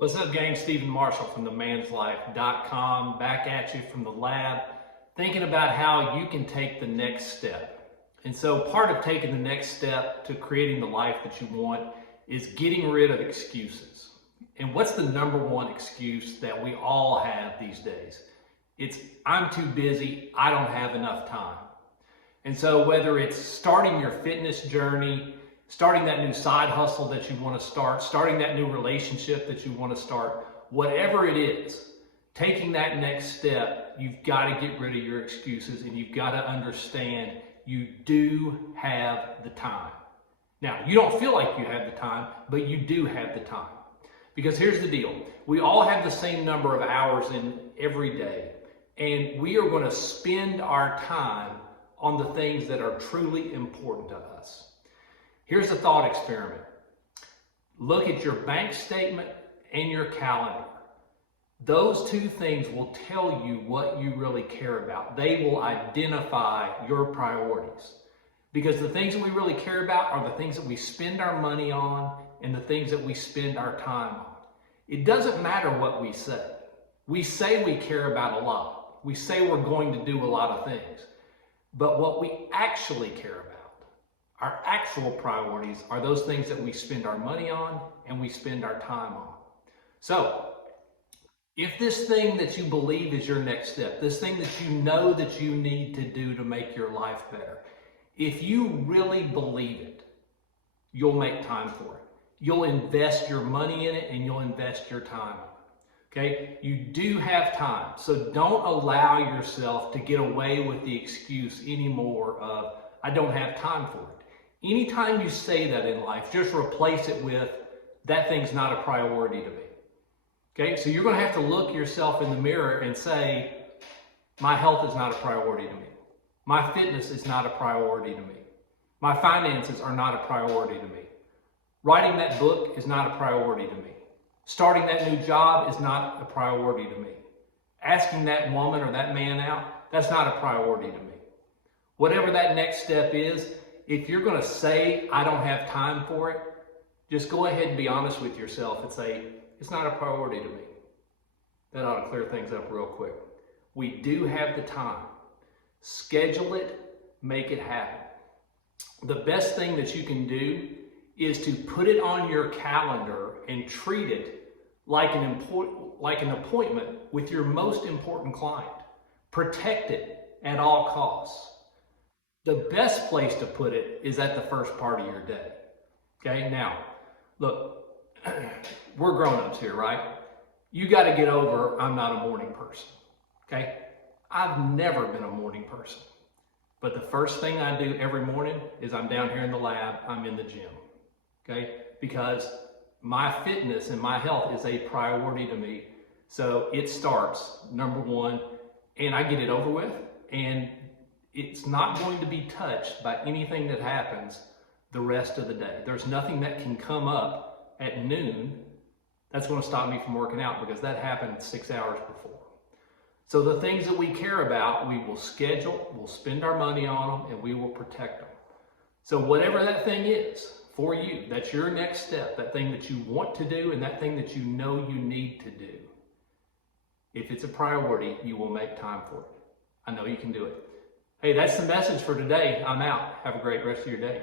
What's up, gang? Stephen Marshall from themanslife.com, back at you from the lab, thinking about how you can take the next step. And so part of taking the next step to creating the life that you want is getting rid of excuses. And what's the number one excuse that we all have these days? It's, I'm too busy, I don't have enough time. And so whether it's starting your fitness journey, starting that new side hustle that you want to start, starting that new relationship that you want to start, whatever it is, taking that next step, you've got to get rid of your excuses and you've got to understand you do have the time. Now, you don't feel like you have the time, but you do have the time. Because here's the deal. We all have the same number of hours in every day, and we are going to spend our time on the things that are truly important to us. Here's a thought experiment. Look at your bank statement and your calendar. Those two things will tell you what you really care about. They will identify your priorities. Because the things that we really care about are the things that we spend our money on and the things that we spend our time on. It doesn't matter what we say. We say we care about a lot. We say we're going to do a lot of things. But what we actually care about, our actual priorities, are those things that we spend our money on and we spend our time on. So, if this thing that you believe is your next step, this thing that you know that you need to do to make your life better, if you really believe it, you'll make time for it. You'll invest your money in it and you'll invest your time in it. Okay? You do have time, so don't allow yourself to get away with the excuse anymore of, I don't have time for it. Anytime you say that in life, just replace it with, that thing's not a priority to me. Okay, so you're going to have to look yourself in the mirror and say, my health is not a priority to me. My fitness is not a priority to me. My finances are not a priority to me. Writing that book is not a priority to me. Starting that new job is not a priority to me. Asking that woman or that man out, that's not a priority to me. Whatever that next step is, if you're going to say, I don't have time for it, just go ahead and be honest with yourself and say, it's not a priority to me. That ought to clear things up real quick. We do have the time. Schedule it, make it happen. The best thing that you can do is to put it on your calendar and treat it like an appointment with your most important client. Protect it at all costs. The best place to put it is at the first part of your day. Okay, now, look, we're grown-ups here, right? You got to get over, I'm not a morning person. Okay? I've never been a morning person. But the first thing I do every morning is I'm down here in the lab, I'm in the gym. Okay? Because my fitness and my health is a priority to me. So it starts, number one, and I get it over with, and it's not going to be touched by anything that happens the rest of the day. There's nothing that can come up at noon that's going to stop me from working out, because that happened 6 hours before. So the things that we care about, we will schedule, we'll spend our money on them, and we will protect them. So whatever that thing is for you, that's your next step, that thing that you want to do and that thing that you know you need to do. If it's a priority, you will make time for it. I know you can do it. Hey, that's the message for today. I'm out. Have a great rest of your day.